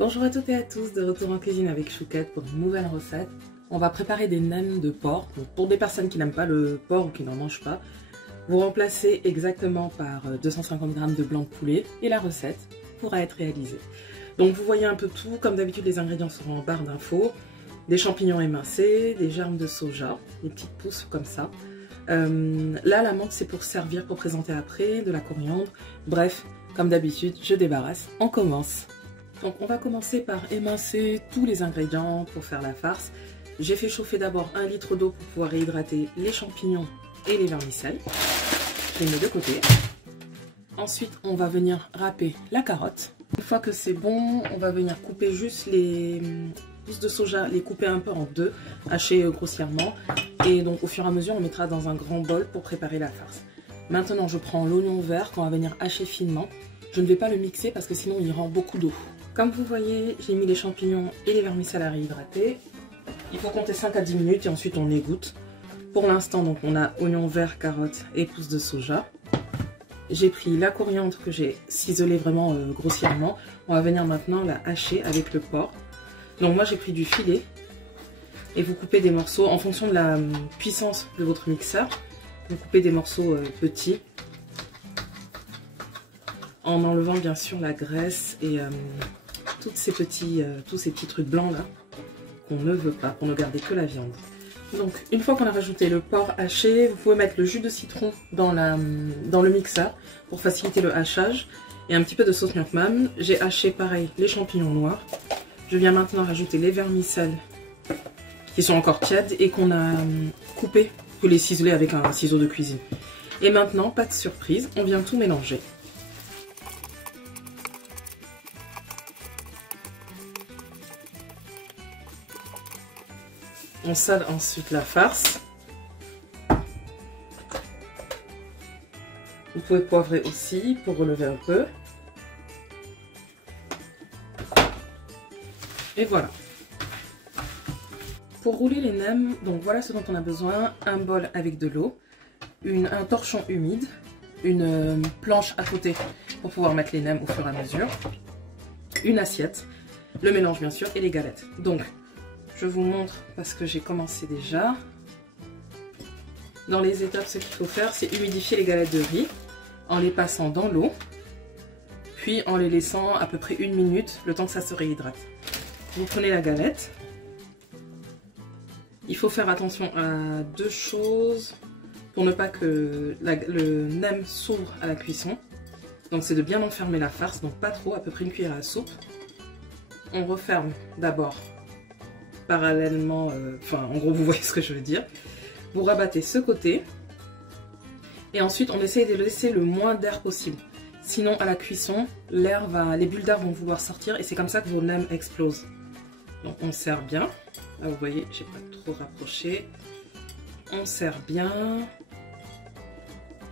Bonjour à toutes et à tous, de retour en cuisine avec Chouquette pour une nouvelle recette. On va préparer des nems de porc. Donc pour des personnes qui n'aiment pas le porc ou qui n'en mangent pas, vous remplacez exactement par 250 g de blanc de poulet et la recette pourra être réalisée. Donc vous voyez un peu tout, comme d'habitude les ingrédients seront en barre d'infos. Des champignons émincés, des germes de soja, des petites pousses comme ça. Là la menthe c'est pour servir, pour présenter après, de la coriandre. Bref, comme d'habitude je débarrasse, on commence. Donc on va commencer par émincer tous les ingrédients pour faire la farce. J'ai fait chauffer d'abord 1 litre d'eau pour pouvoir réhydrater les champignons et les vermicelles. Je les mets de côté. Ensuite on va venir râper la carotte. Une fois que c'est bon, on va venir couper juste les pousses de soja, les couper un peu en deux, hacher grossièrement. Et donc au fur et à mesure on mettra dans un grand bol pour préparer la farce. Maintenant je prends l'oignon vert qu'on va venir hacher finement. Je ne vais pas le mixer parce que sinon il rend beaucoup d'eau. Comme vous voyez, j'ai mis les champignons et les vermicelles à réhydrater. Il faut compter 5 à 10 minutes et ensuite on égoutte. Pour l'instant, donc on a oignon vert, carotte et pousses de soja. J'ai pris la coriandre que j'ai ciselée vraiment grossièrement. On va venir maintenant la hacher avec le porc. Donc moi j'ai pris du filet et vous coupez des morceaux en fonction de la puissance de votre mixeur. Vous coupez des morceaux petits en enlevant bien sûr la graisse et tous ces petits trucs blancs là qu'on ne veut pas, pour ne garder que la viande. Donc une fois qu'on a rajouté le porc haché, vous pouvez mettre le jus de citron dans le mixeur pour faciliter le hachage et un petit peu de sauce gnoc-mam. J'ai haché pareil les champignons noirs. Je viens maintenant rajouter les vermicelles qui sont encore tièdes et qu'on a coupé, vous les ciseler avec un ciseau de cuisine. Et maintenant, pas de surprise, on vient tout mélanger. On sale ensuite la farce. Vous pouvez poivrer aussi pour relever un peu. Et voilà. Pour rouler les nems, donc voilà ce dont on a besoin. Un bol avec de l'eau, un torchon humide, une planche à côté pour pouvoir mettre les nems au fur et à mesure, une assiette, le mélange bien sûr et les galettes. Donc je vous montre parce que j'ai commencé déjà. Dans les étapes, ce qu'il faut faire, c'est humidifier les galettes de riz en les passant dans l'eau, puis en les laissant à peu près 1 minute, le temps que ça se réhydrate. Vous prenez la galette. Il faut faire attention à deux choses pour ne pas que le nem s'ouvre à la cuisson. Donc c'est de bien enfermer la farce, donc pas trop, à peu près une cuillère à soupe. On referme d'abord parallèlement, en gros vous voyez ce que je veux dire. Vous rabattez ce côté et ensuite on essaye de laisser le moins d'air possible. Sinon à la cuisson, les bulles d'air vont vouloir sortir et c'est comme ça que vos nems explosent. Donc on serre bien. Là vous voyez, j'ai pas trop rapproché. On serre bien.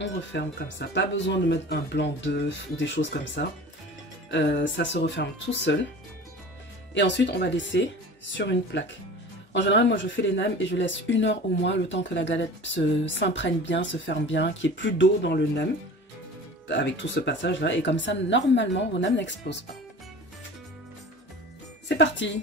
On referme comme ça. Pas besoin de mettre un blanc d'œuf ou des choses comme ça. Ça se referme tout seul. Et ensuite on va laisser sur une plaque. En général, moi je fais les nems et je laisse 1 heure au moins, le temps que la galette s'imprègne bien, se ferme bien, qu'il n'y ait plus d'eau dans le nem, avec tout ce passage là, et comme ça, normalement, vos nems n'explosent pas. C'est parti!